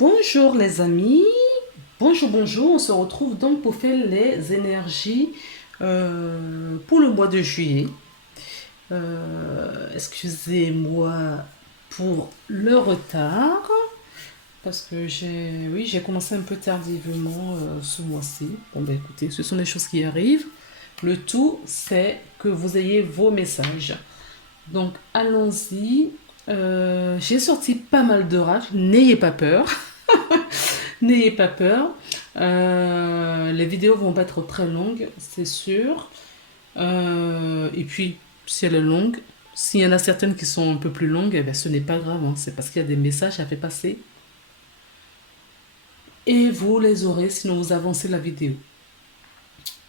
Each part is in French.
Bonjour les amis, bonjour, on se retrouve donc pour faire les énergies pour le mois de juillet. Excusez-moi pour le retard, parce que j'ai commencé un peu tardivement ce mois-ci. Bon ben écoutez, ce sont des choses qui arrivent. Le tout, c'est que vous ayez vos messages. Donc allons-y. J'ai sorti pas mal d'oracles, n'ayez pas peur. N'ayez pas peur. Les vidéos vont pas être très longues, c'est sûr. Et puis, si elle est longue, s'il y en a certaines qui sont un peu plus longues, eh ben, ce n'est pas grave, hein. C'est parce qu'il y a des messages à faire passer. Et vous les aurez, sinon vous avancez la vidéo.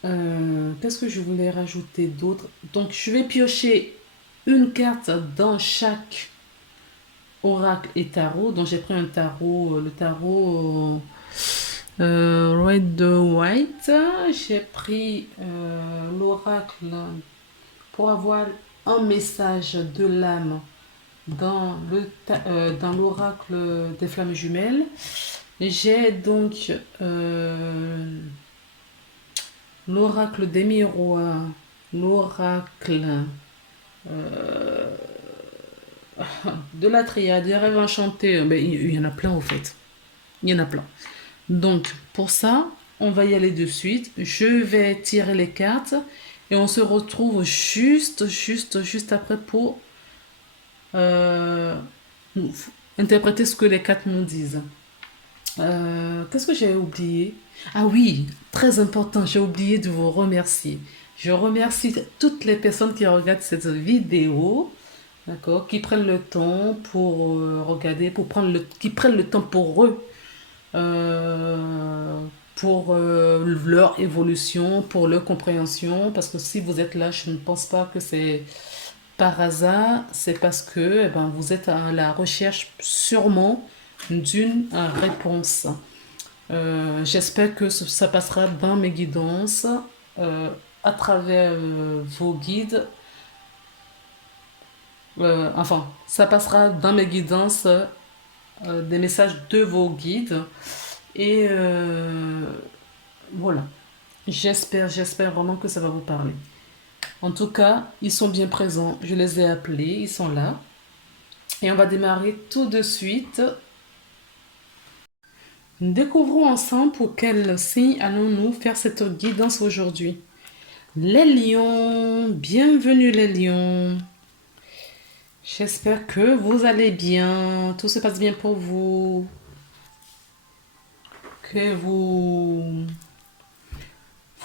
Qu'est-ce que je voulais rajouter d'autre? Donc, je vais piocher une carte dans chaque oracle et tarot. Donc, j'ai pris un tarot, le tarot Red de White. J'ai pris l'oracle pour avoir un message de l'âme dans l'oracle des flammes jumelles. J'ai donc l'oracle des miroirs, l'oracle euh, de la triade, des rêves enchantés. Ben, il y en a plein au fait. Il y en a plein. Donc, pour ça, on va y aller de suite. Je vais tirer les cartes et on se retrouve juste après pour euh, interpréter ce que les cartes nous disent. Qu'est-ce que j'ai oublié? Ah oui, très important, j'ai oublié de vous remercier. Je remercie toutes les personnes qui regardent cette vidéo, d'accord, qui prennent le temps pour regarder, qui prennent le temps pour eux euh, pour leur évolution, pour leur compréhension. Parce que si vous êtes là, je ne pense pas que c'est par hasard, c'est parce que vous êtes à la recherche sûrement d'une réponse. J'espère que ça passera dans mes guidances, euh, à travers vos guides. Enfin, ça passera dans mes guidances, des messages de vos guides. Et voilà. J'espère vraiment que ça va vous parler. En tout cas, ils sont bien présents. Je les ai appelés, ils sont là. Et on va démarrer tout de suite. Découvrons ensemble pour quel signe allons-nous faire cette guidance aujourd'hui. Les lions, bienvenue les lions. J'espère que vous allez bien, tout se passe bien pour vous, que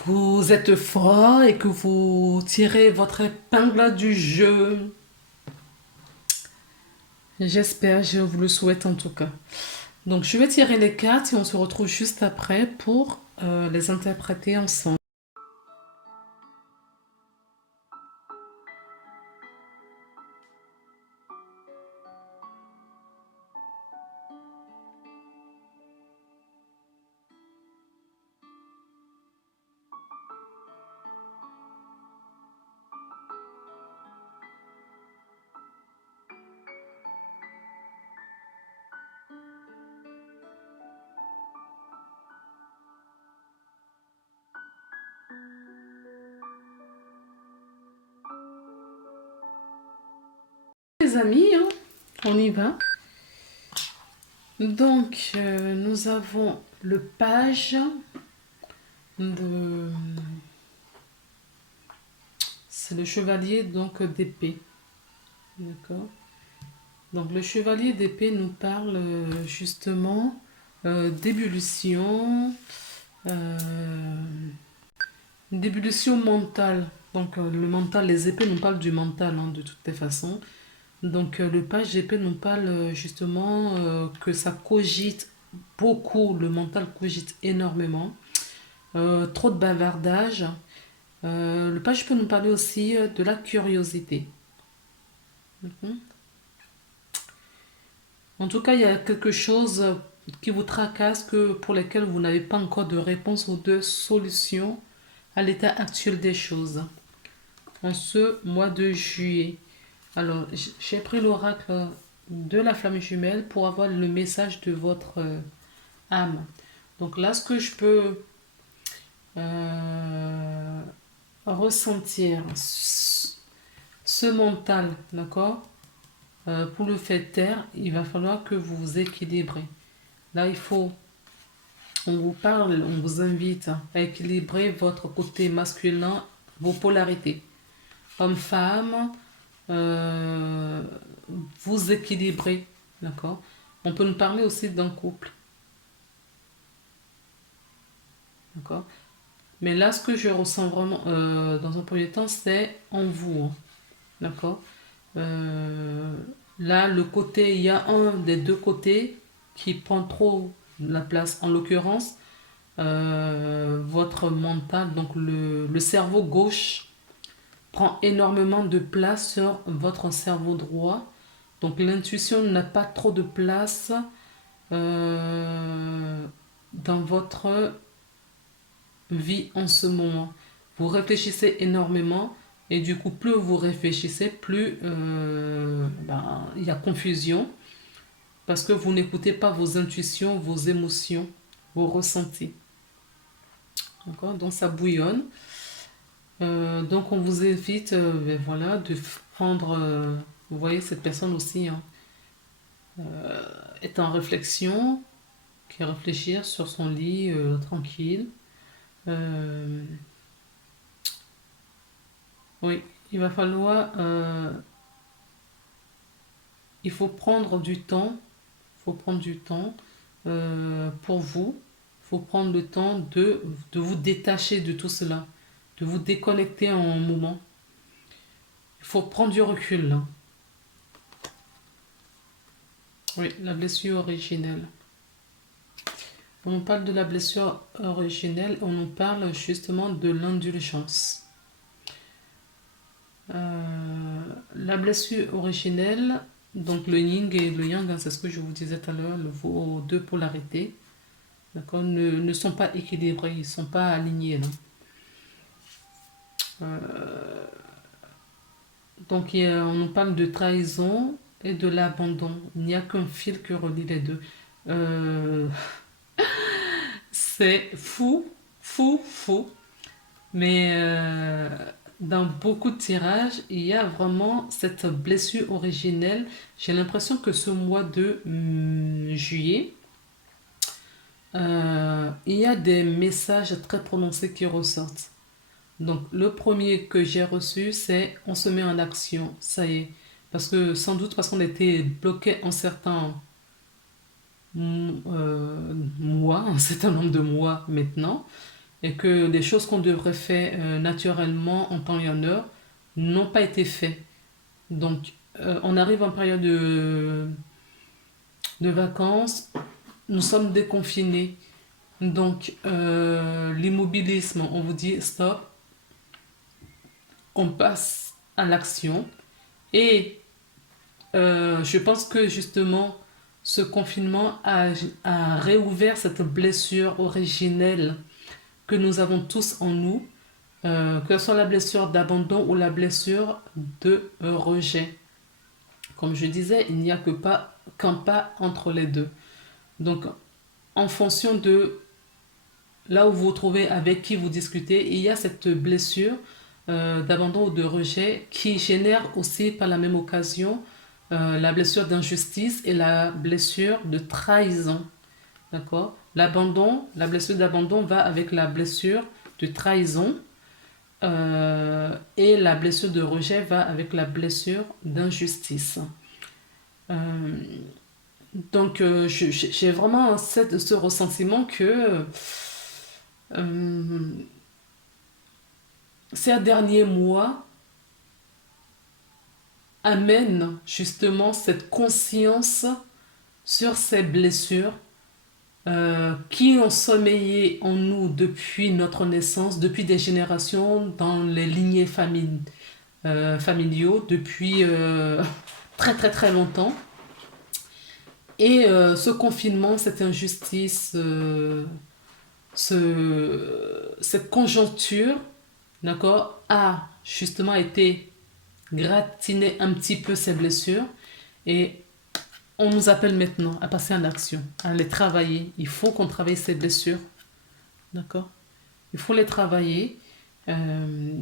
vous êtes fort et que vous tirez votre épingle du jeu. J'espère, je vous le souhaite en tout cas. Donc je vais tirer les cartes et on se retrouve juste après pour les interpréter ensemble. Les amis, hein, on y va. Donc nous avons le page de... C'est le chevalier donc d'épée. D'accord. Donc le chevalier d'épée nous parle justement d'ébullition, euh, d'ébullition mentale. Donc le mental, les épées nous parlent du mental, hein, de toutes les façons. Donc le page d'épée nous parle justement que ça cogite beaucoup, le mental cogite énormément. Trop de bavardage. Le page peut nous parler aussi de la curiosité. Mhm. En tout cas, il y a quelque chose qui vous tracasse pour lesquels vous n'avez pas encore de réponse ou de solution à l'état actuel des choses en ce mois de juillet. Alors, j'ai pris l'oracle de la flamme jumelle pour avoir le message de votre âme. Donc là, ce que je peux euh, ressentir, ce mental, d'accord, pour le faire taire, il va falloir que vous vous équilibrez. Là, on vous parle, on vous invite à équilibrer votre côté masculin, vos polarités. Homme-femme, euh, vous équilibrez, d'accord? On peut nous parler aussi d'un couple, d'accord? Mais là, ce que je ressens vraiment dans un premier temps, c'est en vous, hein, d'accord? Euh, Là, le côté, il y a un des deux côtés qui prend trop la place. En l'occurrence, votre mental, donc le cerveau gauche, prend énormément de place sur votre cerveau droit. Donc l'intuition n'a pas trop de place euh, dans votre vie en ce moment. Vous réfléchissez énormément et du coup, plus vous réfléchissez, plus il y a confusion parce que vous n'écoutez pas vos intuitions, vos émotions, vos ressentis. D'accord? Donc ça bouillonne. Donc on vous invite voilà, de prendre, vous voyez cette personne aussi hein, est en réflexion, qui réfléchir sur son lit tranquille. Euh, oui, il va falloir, il faut prendre du temps, faut prendre du temps pour vous, il faut prendre le temps de vous détacher de tout cela, de vous déconnecter en un moment. Il faut prendre du recul là. Oui, la blessure originelle. On parle de la blessure originelle, on nous parle justement de l'indulgence. La blessure originelle, donc le yin et le yang, hein, c'est ce que je vous disais tout à l'heure, vos deux polarités, d'accord, ne sont pas équilibrés, ils ne sont pas alignés. Là. Donc on nous parle de trahison et de l'abandon. Il n'y a qu'un fil qui relie les deux. Euh, c'est fou, fou, fou. Mais dans beaucoup de tirages, il y a vraiment cette blessure originelle. J'ai l'impression que ce mois de juillet, il y a des messages très prononcés qui ressortent. Donc le premier que j'ai reçu, c'est on se met en action, ça y est. Parce que sans doute parce qu'on était bloqué en certains mois, un certain nombre de mois maintenant, et que les choses qu'on devrait faire naturellement en temps et en heure n'ont pas été faites. Donc on arrive en période de vacances, nous sommes déconfinés. Donc l'immobilisme, on vous dit stop, on passe à l'action. Et je pense que justement, ce confinement a réouvert cette blessure originelle que nous avons tous en nous, que ce soit la blessure d'abandon ou la blessure de rejet. Comme je disais, il n'y a qu'un pas entre les deux. Donc, en fonction de là où vous vous trouvez, avec qui vous discutez, il y a cette blessure d'abandon ou de rejet qui génère aussi par la même occasion la blessure d'injustice et la blessure de trahison. D'accord? L'abandon, la blessure d'abandon va avec la blessure de trahison et la blessure de rejet va avec la blessure d'injustice. Euh, donc, j'ai vraiment ce ressentiment que euh, ces derniers mois amènent justement cette conscience sur ces blessures qui ont sommeillé en nous depuis notre naissance, depuis des générations dans les lignées familiaux, depuis très très très longtemps. Et ce confinement, cette injustice, cette conjoncture, d'accord, a justement été gratiner un petit peu ces blessures et On nous appelle maintenant à passer en action, à les travailler. Il faut qu'on travaille ces blessures, d'accord? Il faut les travailler euh,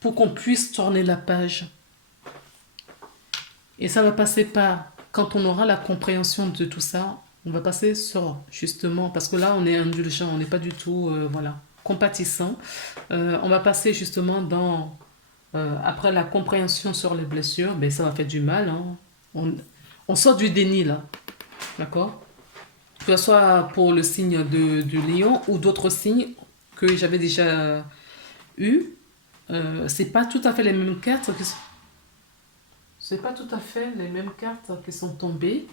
pour qu'on puisse tourner la page. Et ça va passer par, quand on aura la compréhension de tout ça, on va passer sur, justement, parce que là, on est indulgent, on n'est pas du tout, voilà, compatissant. On va passer justement dans, après la compréhension sur les blessures, ben ça va faire du mal, hein. On, on sort du déni, là, d'accord? Que ce soit pour le signe du lion ou d'autres signes que j'avais déjà eu. C'est pas tout à fait les mêmes cartes qui sont... C'est pas tout à fait les mêmes cartes qui sont tombées,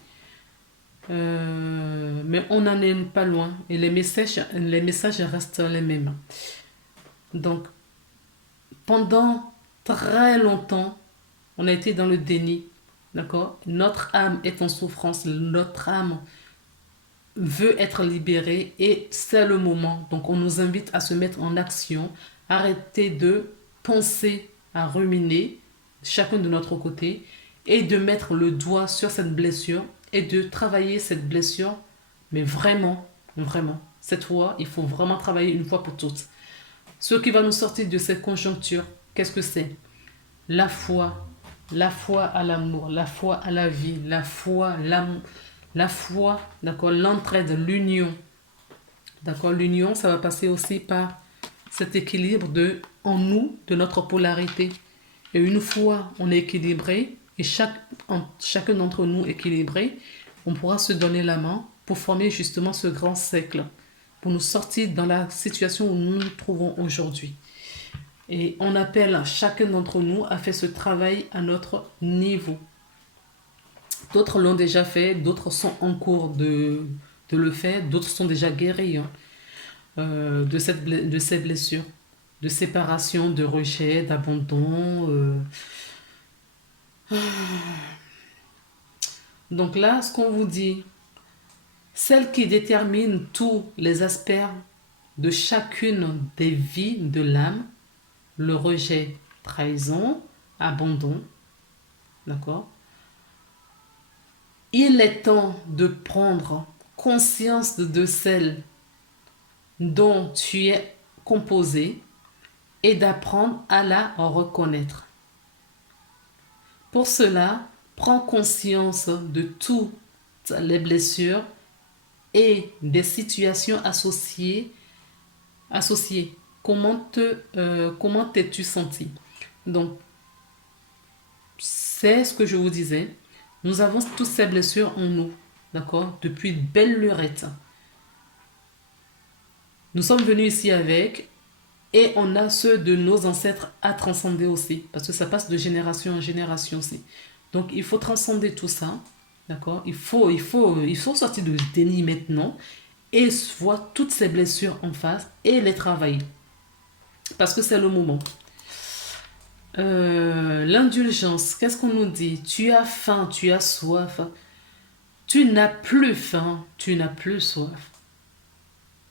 mais on n'en est pas loin et les messages restent les mêmes. Donc, pendant très longtemps, on a été dans le déni, d'accord? Notre âme est en souffrance, notre âme veut être libérée et c'est le moment. Donc, on nous invite à se mettre en action, arrêter de penser à ruminer, chacun de notre côté, et de mettre le doigt sur cette blessure et de travailler cette blessure, mais vraiment, vraiment. Cette fois, il faut vraiment travailler une fois pour toutes. Ce qui va nous sortir de cette conjoncture, qu'est-ce que c'est? La foi à l'amour, la foi à la vie, la foi, d'accord, l'entraide, l'union. D'accord, l'union, ça va passer aussi par cet équilibre en nous, de notre polarité. Et une fois on est équilibré, et chacun d'entre nous équilibré, on pourra se donner la main pour former justement ce grand cercle, pour nous sortir dans la situation où nous nous trouvons aujourd'hui. Et on appelle chacun d'entre nous à faire ce travail à notre niveau. D'autres l'ont déjà fait, d'autres sont en cours de le faire, d'autres sont déjà guéris, hein, de ces blessures, de séparation, de rejet, d'abandon. Donc là, ce qu'on vous dit, celle qui détermine tous les aspects de chacune des vies de l'âme, le rejet, trahison, abandon, d'accord? Il est temps de prendre conscience de celle dont tu es composé et d'apprendre à la reconnaître. Pour cela, prends conscience de toutes les blessures et des situations associées. Comment t'es-tu senti? Donc, c'est ce que je vous disais. Nous avons toutes ces blessures en nous, d'accord? Depuis belle lurette. Nous sommes venus ici avec, et on a ceux de nos ancêtres à transcender aussi, parce que ça passe de génération en génération aussi. Donc, il faut transcender tout ça, d'accord? Il faut sortir du déni maintenant et voir toutes ces blessures en face et les travailler, parce que c'est le moment. L'indulgence, qu'est-ce qu'on nous dit? Tu as faim, tu as soif. Tu n'as plus faim, tu n'as plus soif.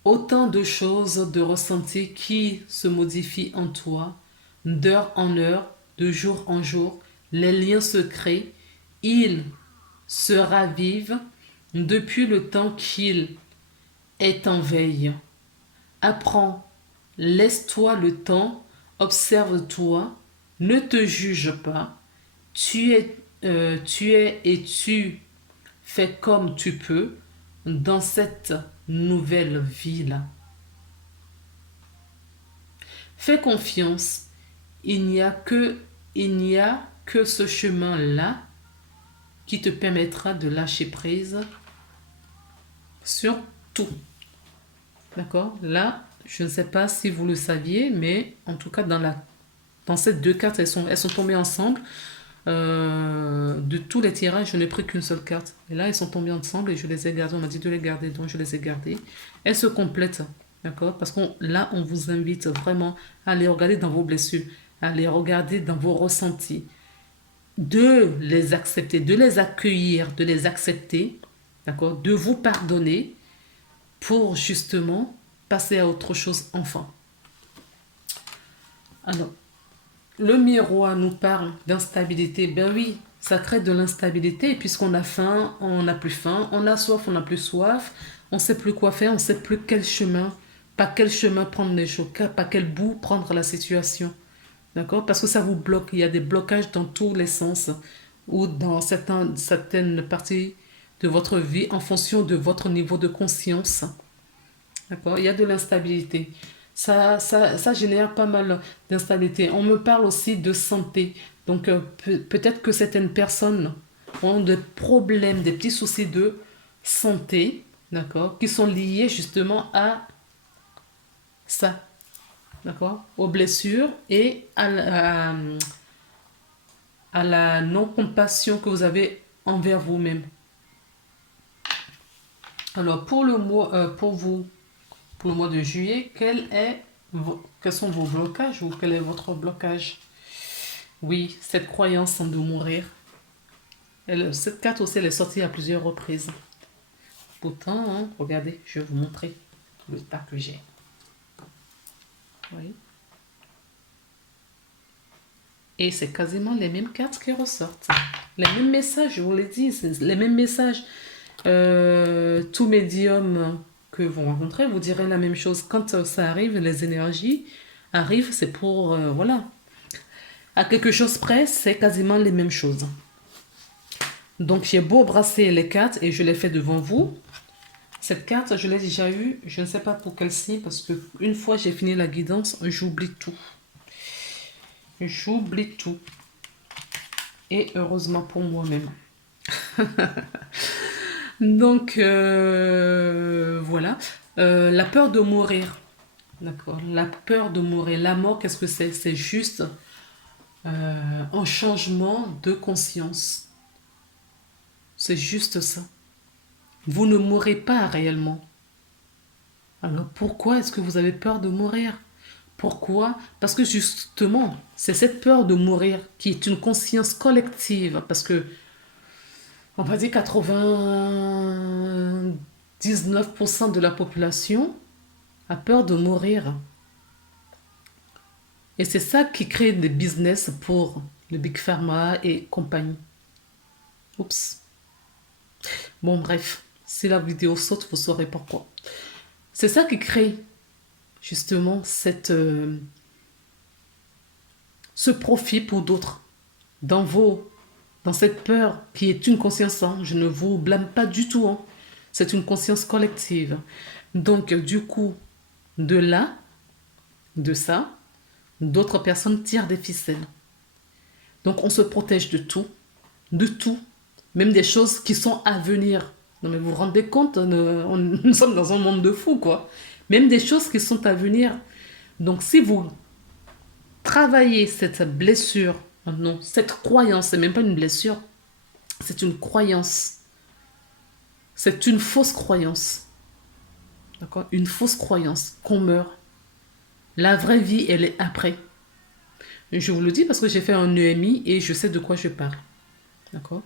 Autant de choses, de ressentis qui se modifient en toi, d'heure en heure, de jour en jour. Les liens se créent, ils se ravivent depuis le temps qu'il est en veille. Apprends, laisse-toi le temps, observe-toi, ne te juge pas. Tu es et tu fais comme tu peux dans cette nouvelle vie-là. Fais confiance, il n'y a que ce chemin-là qui te permettra de lâcher prise sur tout. D'accord? Là, je ne sais pas si vous le saviez, mais en tout cas, dans ces deux cartes, elles sont tombées ensemble. De tous les tirages, je n'ai pris qu'une seule carte. Et là, elles sont tombées ensemble et je les ai gardées. On m'a dit de les garder, donc je les ai gardées. Elles se complètent, d'accord? Parce que là, on vous invite vraiment à les regarder dans vos blessures, à les regarder dans vos ressentis, de les accepter, de les accueillir, de les accepter, d'accord? De vous pardonner pour justement passer à autre chose enfin. Alors, le miroir nous parle d'instabilité. Ben oui, Ça crée de l'instabilité. Et puisqu'on a faim, on n'a plus faim. On a soif, on n'a plus soif. On ne sait plus quoi faire, on ne sait plus quel chemin, par quel chemin prendre les choses, par quel bout prendre la situation. D'accord? Parce que ça vous bloque. Il y a des blocages dans tous les sens ou dans certaines parties de votre vie en fonction de votre niveau de conscience. D'accord? Il y a de l'instabilité. Ça génère pas mal d'instabilité. On me parle aussi de santé. Donc, peut-être que certaines personnes ont des problèmes, des petits soucis de santé, d'accord, qui sont liés justement à ça, d'accord, aux blessures et à la non-compassion que vous avez envers vous-même. Alors, pour vous, pour le mois de juillet, quels sont vos blocages ou quel est votre blocage? Oui, cette croyance de mourir. Cette carte aussi, elle est sortie à plusieurs reprises. Pourtant, hein, regardez, je vais vous montrer le tas que j'ai. Oui. Et c'est quasiment les mêmes cartes qui ressortent. Les mêmes messages, je vous l'ai dit, c'est les mêmes messages. Tout médium que vous rencontrez, vous direz la même chose. Quand ça arrive, les énergies arrivent, c'est pour, voilà. À quelque chose près, c'est quasiment les mêmes choses. Donc, j'ai beau brasser les cartes et je les fais devant vous. Cette carte, je l'ai déjà eue, je ne sais pas pour quel signe, parce que une fois j'ai fini la guidance, j'oublie tout. J'oublie tout. Et heureusement pour moi-même. Donc, voilà. La peur de mourir. D'accord. La peur de mourir. La mort, qu'est-ce que c'est? C'est juste un changement de conscience. C'est juste ça. Vous ne mourrez pas réellement. Alors pourquoi est-ce que vous avez peur de mourir? Pourquoi? Parce que justement, c'est cette peur de mourir qui est une conscience collective. Parce que, on va dire 99% de la population a peur de mourir. Et c'est ça qui crée des business pour le Big Pharma et compagnie. Oups. Bon, bref, si la vidéo saute, vous saurez pourquoi. C'est ça qui crée justement ce profit pour d'autres. Dans cette peur qui est une conscience, hein, je ne vous blâme pas du tout, hein, c'est une conscience collective. Donc, du coup, de ça, d'autres personnes tirent des ficelles. Donc, on se protège de tout, même des choses qui sont à venir. Non, mais vous vous rendez compte, nous sommes dans un monde de fous, quoi. Même des choses qui sont à venir. Donc, si vous travaillez cette blessure, non, cette croyance, c'est même pas une blessure, c'est une croyance. C'est une fausse croyance. D'accord? Une fausse croyance qu'on meurt. La vraie vie, elle est après. Je vous le dis parce que j'ai fait un EMI et je sais de quoi je parle. D'accord?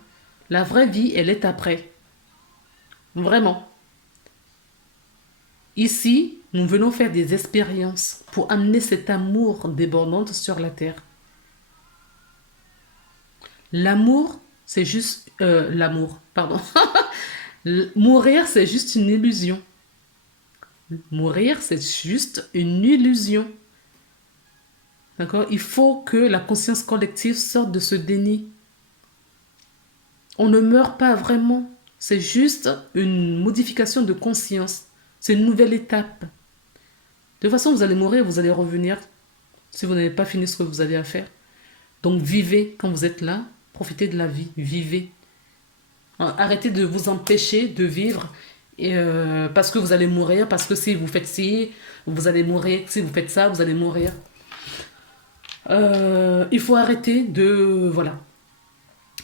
La vraie vie, elle est après. Vraiment. Ici, nous venons faire des expériences pour amener cet amour débordant sur la terre. L'amour, c'est juste... l'amour, pardon. Mourir, c'est juste une illusion. Mourir, c'est juste une illusion. D'accord? Il faut que la conscience collective sorte de ce déni. On ne meurt pas vraiment. C'est juste une modification de conscience. C'est une nouvelle étape. De toute façon, vous allez mourir, vous allez revenir si vous n'avez pas fini ce que vous avez à faire. Donc, vivez quand vous êtes là. Profitez de la vie. Vivez. Arrêtez de vous empêcher de vivre parce que vous allez mourir, parce que si vous faites ci, vous allez mourir. Si vous faites ça, vous allez mourir. Il faut arrêter de... Voilà.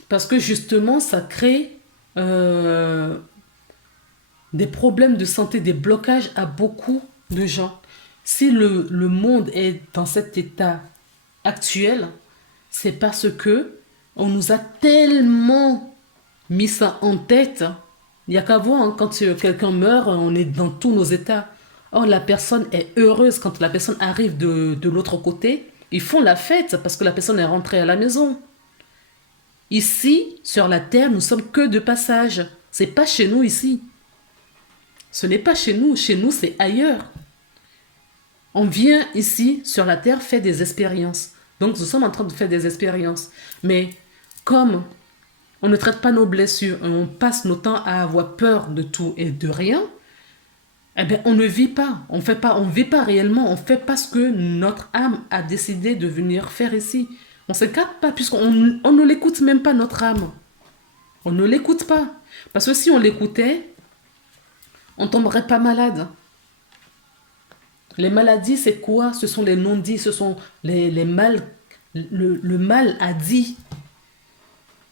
Parce que justement, ça crée des problèmes de santé, des blocages à beaucoup de gens. Si le monde est dans cet état actuel, c'est parce que on nous a tellement mis ça en tête. Il n'y a qu'à voir, hein, quand quelqu'un meurt, on est dans tous nos états. Or, la personne est heureuse quand la personne arrive de l'autre côté. Ils font la fête parce que la personne est rentrée à la maison. Ici, sur la terre, nous sommes que de passage. C'est pas chez nous ici. Ce n'est pas chez nous. Chez nous, c'est ailleurs. On vient ici, sur la terre, faire des expériences. Donc, nous sommes en train de faire des expériences. Mais comme on ne traite pas nos blessures, on passe nos temps à avoir peur de tout et de rien, eh bien, on ne vit pas. On vit pas réellement. On fait pas ce que notre âme a décidé de venir faire ici. On ne s'écarte pas puisqu'on on ne l'écoute même pas, notre âme. On ne l'écoute pas. Parce que si on l'écoutait, on tomberait pas malade. Les maladies, c'est quoi? Ce sont les non-dits, ce sont les mal, le mal a dit.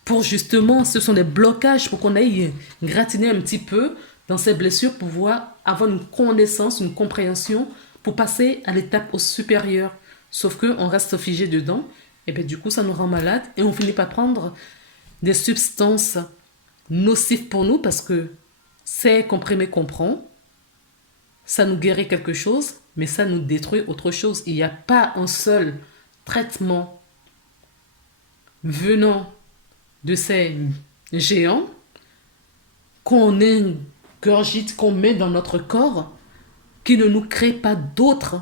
Pour justement, ce sont des blocages pour qu'on aille gratiner un petit peu dans ces blessures pour pouvoir avoir une connaissance, une compréhension pour passer à l'étape supérieure. Sauf qu'on reste figé dedans, et bien du coup, ça nous rend malade et on finit par prendre des substances nocives pour nous parce que ces comprimés qu'on prend, ça nous guérit quelque chose, mais ça nous détruit autre chose. Il n'y a pas un seul traitement venant de ces géants qu'on ingurgite, qu'on met dans notre corps, qui ne nous crée pas d'autres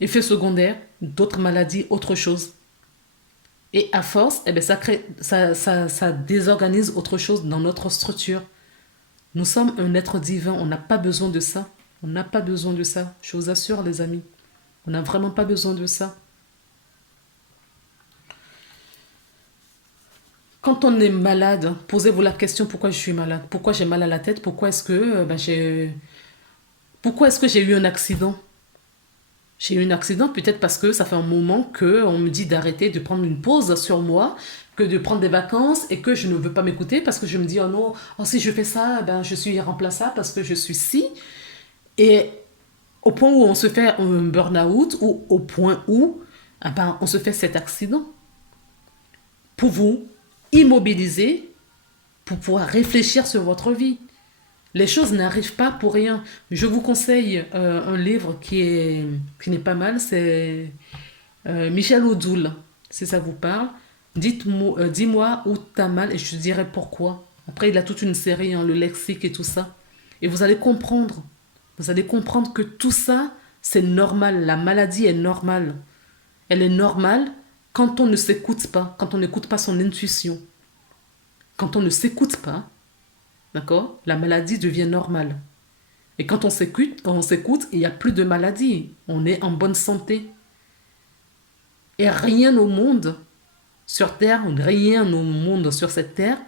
effets secondaires, d'autres maladies, autre chose. Et à force, eh bien, ça désorganise autre chose dans notre structure. Nous sommes un être divin, on n'a pas besoin de ça. On n'a pas besoin de ça, je vous assure les amis. On n'a vraiment pas besoin de ça. Quand on est malade, posez-vous la question pourquoi je suis malade, pourquoi j'ai mal à la tête, pourquoi est-ce que j'ai eu un accident. J'ai eu un accident peut-être parce que ça fait un moment qu'on me dit d'arrêter, de prendre une pause sur moi, que de prendre des vacances et que je ne veux pas m'écouter parce que je me dis oh non, oh, si je fais ça, ben, je suis irremplaçable parce que je suis si. Et au point où on se fait un burn-out ou au point où ah ben, on se fait cet accident pour vous immobiliser, pour pouvoir réfléchir sur votre vie. Les choses n'arrivent pas pour rien. Je vous conseille un livre qui n'est pas mal, c'est Michel Odoul, si ça vous parle. Dis-moi où t'as mal et je te dirai pourquoi. Après, il a toute une série, hein, le lexique et tout ça. Et vous allez comprendre. Vous allez comprendre que tout ça, c'est normal. La maladie est normale. Elle est normale quand on ne s'écoute pas, quand on n'écoute pas son intuition. Quand on ne s'écoute pas, d'accord, la maladie devient normale. Et quand on s'écoute, il n'y a plus de maladie. On est en bonne santé. Et rien au monde sur Terre, rien au monde sur cette Terre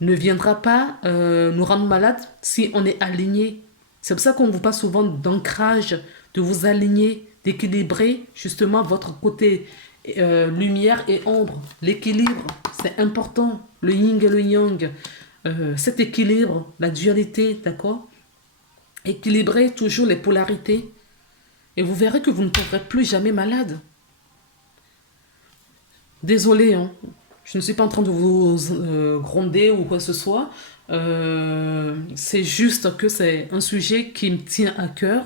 ne viendra pas nous rendre malades si on est aligné. C'est pour ça qu'on vous parle souvent d'ancrage, de vous aligner, d'équilibrer justement votre côté lumière et ombre. L'équilibre, c'est important. Le yin et le yang. Cet équilibre, la dualité, d'accord? Équilibrer toujours les polarités. Et vous verrez que vous ne tomberez plus jamais malade. Désolé, hein. Je ne suis pas en train de vous gronder ou quoi que ce soit. C'est juste que c'est un sujet qui me tient à cœur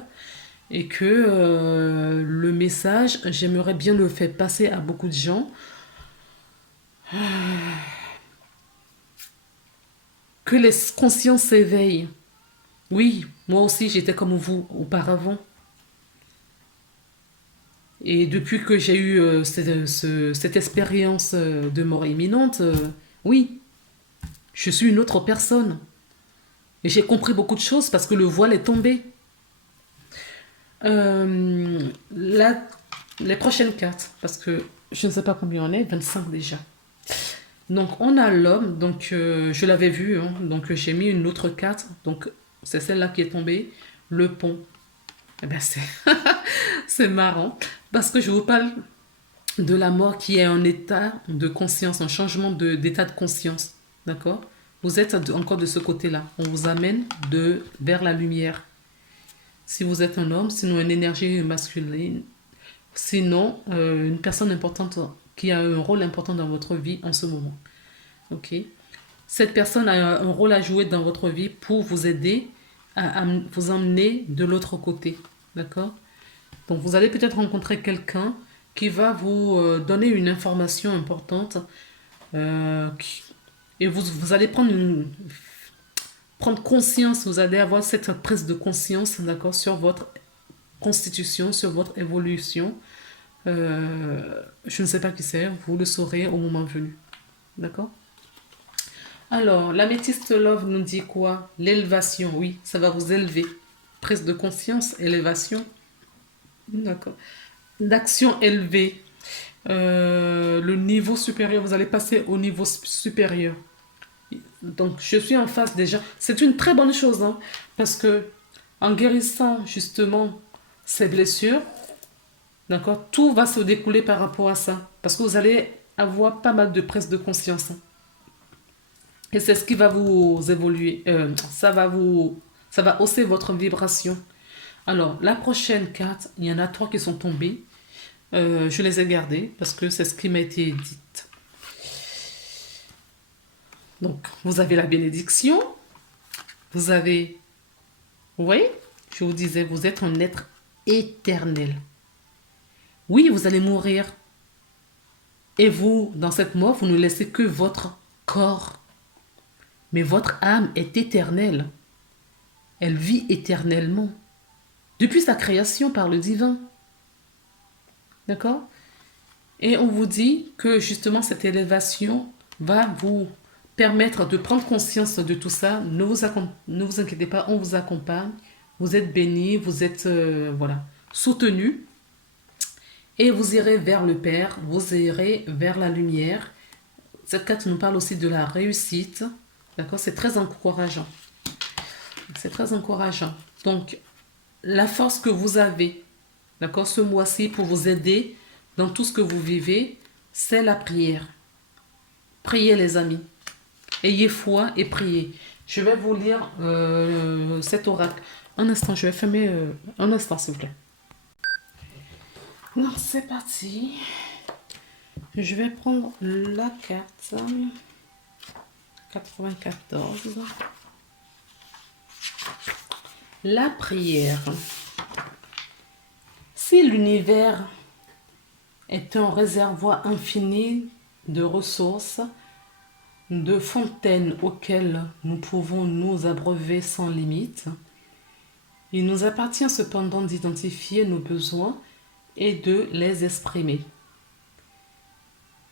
et que le message, j'aimerais bien le faire passer à beaucoup de gens. Que les consciences s'éveillent. Oui, moi aussi j'étais comme vous auparavant. Et depuis que j'ai eu cette expérience de mort imminente, oui, je suis une autre personne. Et j'ai compris beaucoup de choses parce que le voile est tombé. Là, les prochaines cartes, parce que je ne sais pas combien on est, 25 déjà. Donc on a l'homme, donc je l'avais vu, hein, donc j'ai mis une autre carte, donc c'est celle-là qui est tombée, le pont. Eh ben c'est marrant, parce que je vous parle de la mort qui est un état de conscience, un changement d'état de conscience, d'accord? Vous êtes encore de ce côté-là, on vous amène vers la lumière. Si vous êtes un homme, sinon une énergie masculine, sinon une personne importante qui a un rôle important dans votre vie en ce moment. Ok. Cette personne a un rôle à jouer dans votre vie pour vous aider à vous emmener de l'autre côté. D'accord? Donc vous allez peut-être rencontrer quelqu'un qui va vous donner une information importante et vous allez prendre conscience, vous allez avoir cette prise de conscience, d'accord, sur votre constitution, sur votre évolution. Je ne sais pas qui c'est, vous le saurez au moment venu. D'accord? Alors, l'améthyste love nous dit quoi? L'élévation, oui, ça va vous élever. Prise de conscience, élévation. D'accord. D'action élevée. Le niveau supérieur, vous allez passer au niveau supérieur. Donc, je suis en face déjà. C'est une très bonne chose, hein, parce que en guérissant justement ces blessures, d'accord, tout va se découler par rapport à ça. Parce que vous allez avoir pas mal de prise de conscience, hein. Et c'est ce qui va vous évoluer. Ça va hausser votre vibration. Alors, la prochaine carte, il y en a 3 qui sont tombées. Je les ai gardées parce que c'est ce qui m'a été dit. Donc, vous avez la bénédiction. Vous avez... Vous voyez? Je vous disais, vous êtes un être éternel. Oui, vous allez mourir. Et vous, dans cette mort, vous ne laissez que votre corps. Mais votre âme est éternelle. Elle vit éternellement. Depuis sa création par le divin. D'accord? Et on vous dit que justement cette élévation va vous permettre de prendre conscience de tout ça. Ne vous inquiétez pas, on vous accompagne. Vous êtes bénis, vous êtes voilà, soutenus. Et vous irez vers le Père, vous irez vers la lumière. Cette carte nous parle aussi de la réussite. D'accord? C'est très encourageant. C'est très encourageant. Donc, la force que vous avez, d'accord, ce mois-ci pour vous aider dans tout ce que vous vivez, c'est la prière. Priez les amis. Ayez foi et priez. Je vais vous lire cet oracle. Un instant, je vais fermer un instant s'il vous plaît. Non, c'est parti. Je vais prendre la carte 94. La prière. Si l'univers est un réservoir infini de ressources, de fontaines auxquelles nous pouvons nous abreuver sans limite, il nous appartient cependant d'identifier nos besoins et de les exprimer.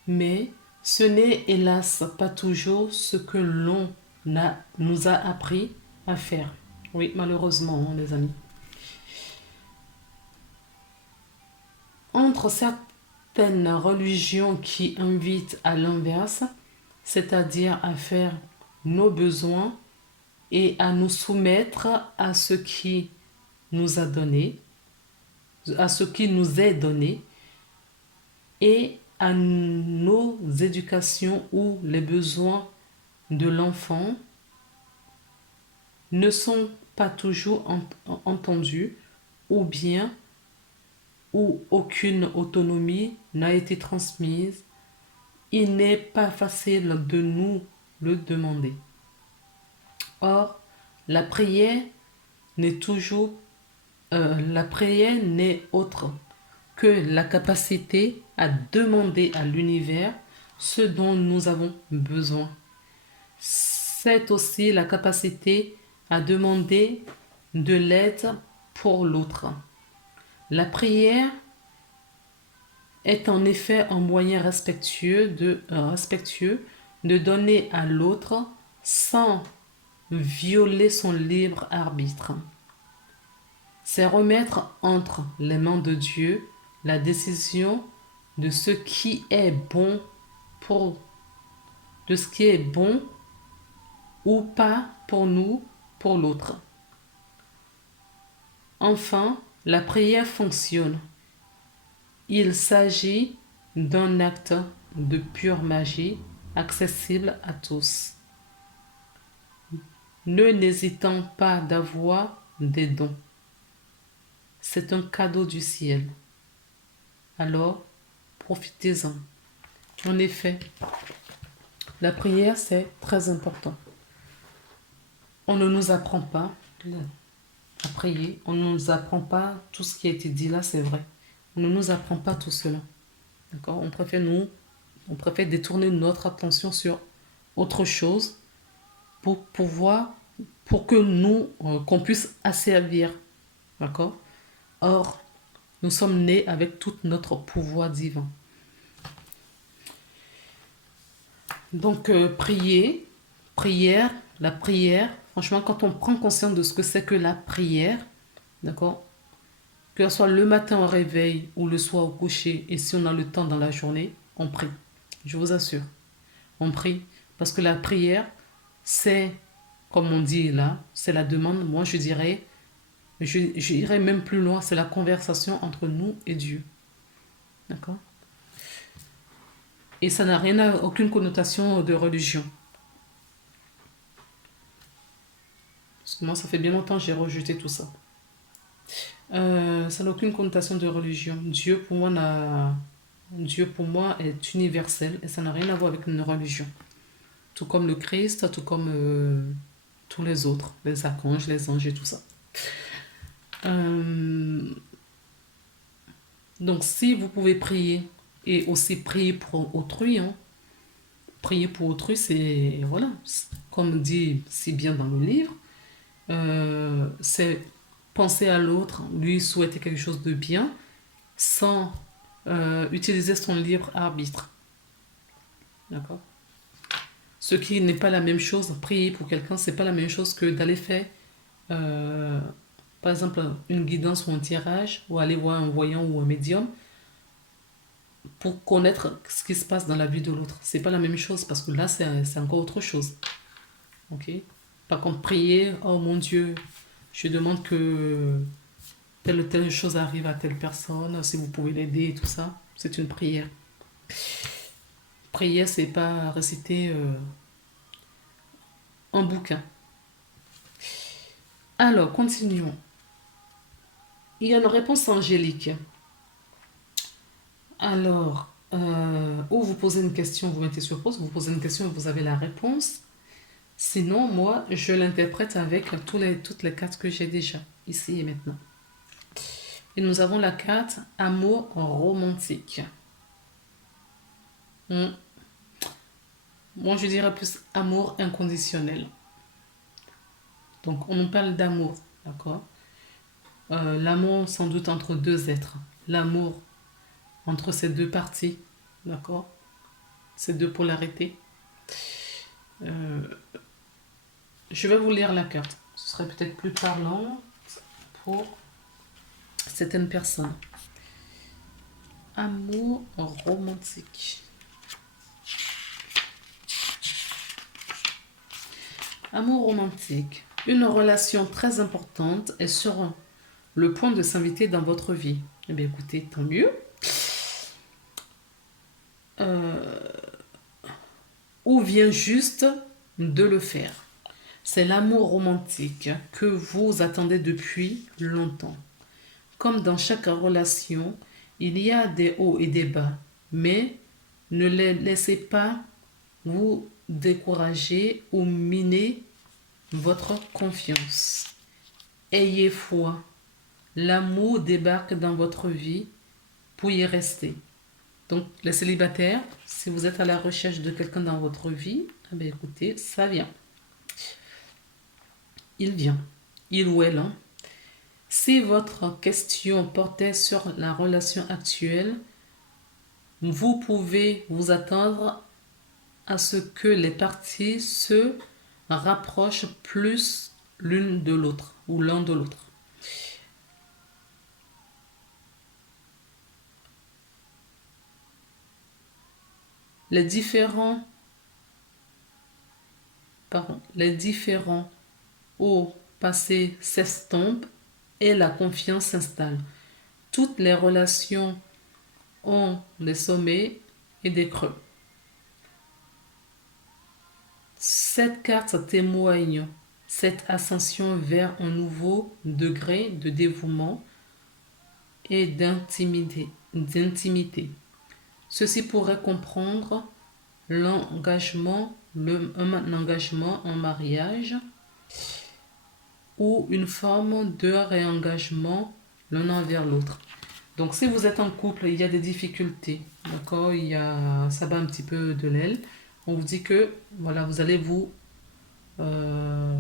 Mais ce n'est hélas pas toujours ce que nous a appris à faire. Oui, malheureusement, les amis. Entre certaines religions qui invitent à l'inverse, c'est-à-dire à faire nos besoins et à nous soumettre à ce qui nous a donné, à ce qui nous est donné, et à nos éducations où les besoins de l'enfant ne sont pas toujours entendus ou bien où aucune autonomie n'a été transmise, il n'est pas facile de nous le demander. Or, la prière n'est autre que la capacité à demander à l'univers ce dont nous avons besoin. C'est aussi la capacité à demander de l'aide pour l'autre. La prière est en effet un moyen respectueux de donner à l'autre sans violer son libre arbitre. C'est remettre entre les mains de Dieu la décision de ce qui est bon ou pas pour nous, pour l'autre. Enfin, la prière fonctionne. Il s'agit d'un acte de pure magie accessible à tous. Ne n'hésitant pas d'avoir des dons. C'est un cadeau du ciel. Alors, profitez-en. En effet, la prière, c'est très important. On ne nous apprend pas à prier. On ne nous apprend pas tout ce qui a été dit là, c'est vrai. On ne nous apprend pas tout cela. D'accord? On préfère détourner notre attention sur autre chose pour pouvoir, pour que nous, qu'on puisse asservir. D'accord? Or, nous sommes nés avec tout notre pouvoir divin. Donc, la prière, franchement, quand on prend conscience de ce que c'est que la prière, d'accord, que ce soit le matin au réveil ou le soir au coucher, et si on a le temps dans la journée, on prie. Je vous assure, on prie. Parce que la prière, c'est, comme on dit là, c'est la demande. Moi, je irais même plus loin, c'est la conversation entre nous et Dieu. D'accord? Et ça n'a aucune connotation de religion. Parce que moi, ça fait bien longtemps que j'ai rejeté tout ça. Ça n'a aucune connotation de religion. Dieu pour moi est universel et ça n'a rien à voir avec une religion. Tout comme le Christ, tout comme tous les autres, les archanges, les anges et tout ça. Donc si vous pouvez prier et aussi prier pour autrui, hein, prier pour autrui, c'est, voilà, comme dit si bien dans le livre, c'est penser à l'autre, lui souhaiter quelque chose de bien, sans utiliser son libre arbitre. D'accord? Ce qui n'est pas la même chose, prier pour quelqu'un, c'est pas la même chose que d'aller faire, euh, par exemple, une guidance ou un tirage, ou aller voir un voyant ou un médium pour connaître ce qui se passe dans la vie de l'autre. C'est pas la même chose parce que là, c'est encore autre chose. Ok? Par contre, prier, oh mon Dieu, je demande que telle ou telle chose arrive à telle personne, si vous pouvez l'aider et tout ça, c'est une prière. Prière, c'est pas réciter un bouquin. Alors, continuons. Il y a une réponse angélique. Alors, ou vous posez une question, vous mettez sur pause, vous posez une question et vous avez la réponse. Sinon, moi, je l'interprète avec toutes les cartes que j'ai déjà, ici et maintenant. Et nous avons la carte amour romantique. Moi, je dirais plus amour inconditionnel. Donc, on nous parle d'amour, d'accord? L'amour, sans doute, entre deux êtres. L'amour entre ces deux parties, d'accord? Ces deux polarités. Je vais vous lire la carte. Ce serait peut-être plus parlant pour certaines personnes. Amour romantique. Amour romantique. Une relation très importante est sur le point de s'inviter dans votre vie. Eh bien, écoutez, tant mieux. Ou vient juste de le faire. C'est l'amour romantique que vous attendez depuis longtemps. Comme dans chaque relation, il y a des hauts et des bas, mais ne les laissez pas vous décourager ou miner votre confiance. Ayez foi. L'amour débarque dans votre vie pour y rester. Donc, les célibataires, si vous êtes à la recherche de quelqu'un dans votre vie, eh bien, écoutez, ça vient. Il vient. Il ou elle. Hein. Si votre question portait sur la relation actuelle, vous pouvez vous attendre à ce que les parties se rapprochent plus l'une de l'autre ou l'un de l'autre. Les différents au passé s'estompent et la confiance s'installe. Toutes les relations ont des sommets et des creux. Cette carte témoigne cette ascension vers un nouveau degré de dévouement et d'intimité. Ceci pourrait comprendre l'engagement, un engagement en mariage ou une forme de réengagement l'un envers l'autre. Donc, si vous êtes en couple, il y a des difficultés, d'accord? Ça bat un petit peu de l'aile. On vous dit que, voilà, vous allez euh,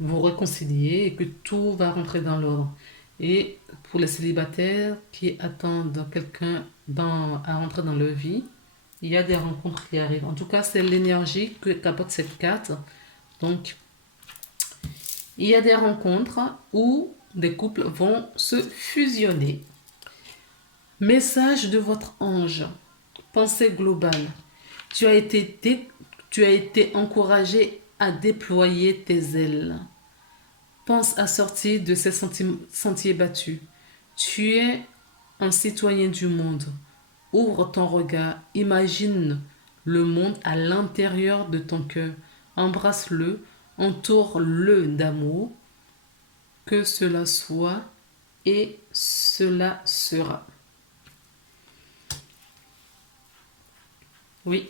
vous réconcilier et que tout va rentrer dans l'ordre. Et pour les célibataires qui attendent quelqu'un à rentrer dans leur vie, il y a des rencontres qui arrivent. En tout cas, c'est l'énergie qu'apporte cette carte. Donc, il y a des rencontres où des couples vont se fusionner. Message de votre ange. Pensée globale. Tu as été encouragé à déployer tes ailes. Pense à sortir de ces sentiers battus. Tu es un citoyen du monde. Ouvre ton regard. Imagine le monde à l'intérieur de ton cœur. Embrasse-le. Entoure-le d'amour. Que cela soit et cela sera. Oui,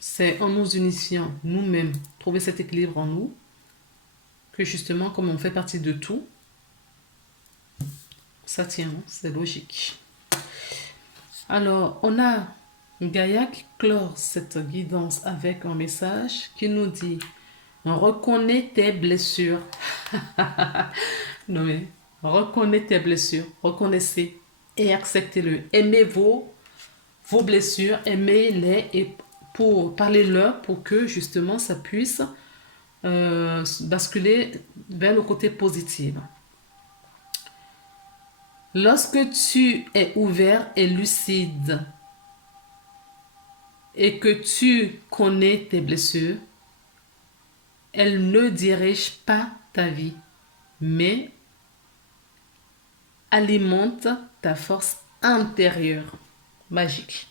c'est en nous unifiant nous-mêmes, trouver cet équilibre en nous, que justement, comme on fait partie de tout, ça tient, c'est logique. Alors, on a Gaïa qui clore cette guidance avec un message qui nous dit reconnais tes blessures. Non mais, reconnais tes blessures, reconnaissez et acceptez-le. Aimez vos blessures, aimez-les et parlez-leur pour que justement ça puisse basculer vers le côté positif. Lorsque tu es ouvert et lucide et que tu connais tes blessures, elles ne dirigent pas ta vie, mais alimentent ta force intérieure. Magique.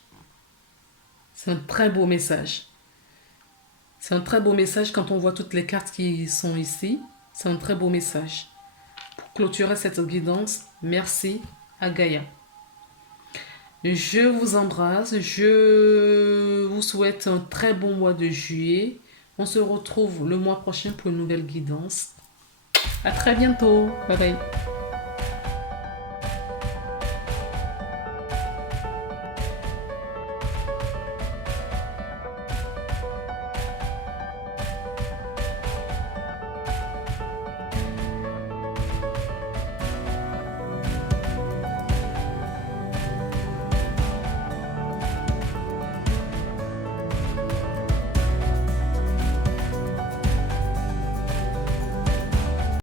C'est un très beau message. C'est un très beau message quand on voit toutes les cartes qui sont ici. C'est un très beau message. Pour clôturer cette guidance, merci à Gaïa. Je vous embrasse. Je vous souhaite un très bon mois de juillet. On se retrouve le mois prochain pour une nouvelle guidance. À très bientôt. Bye bye.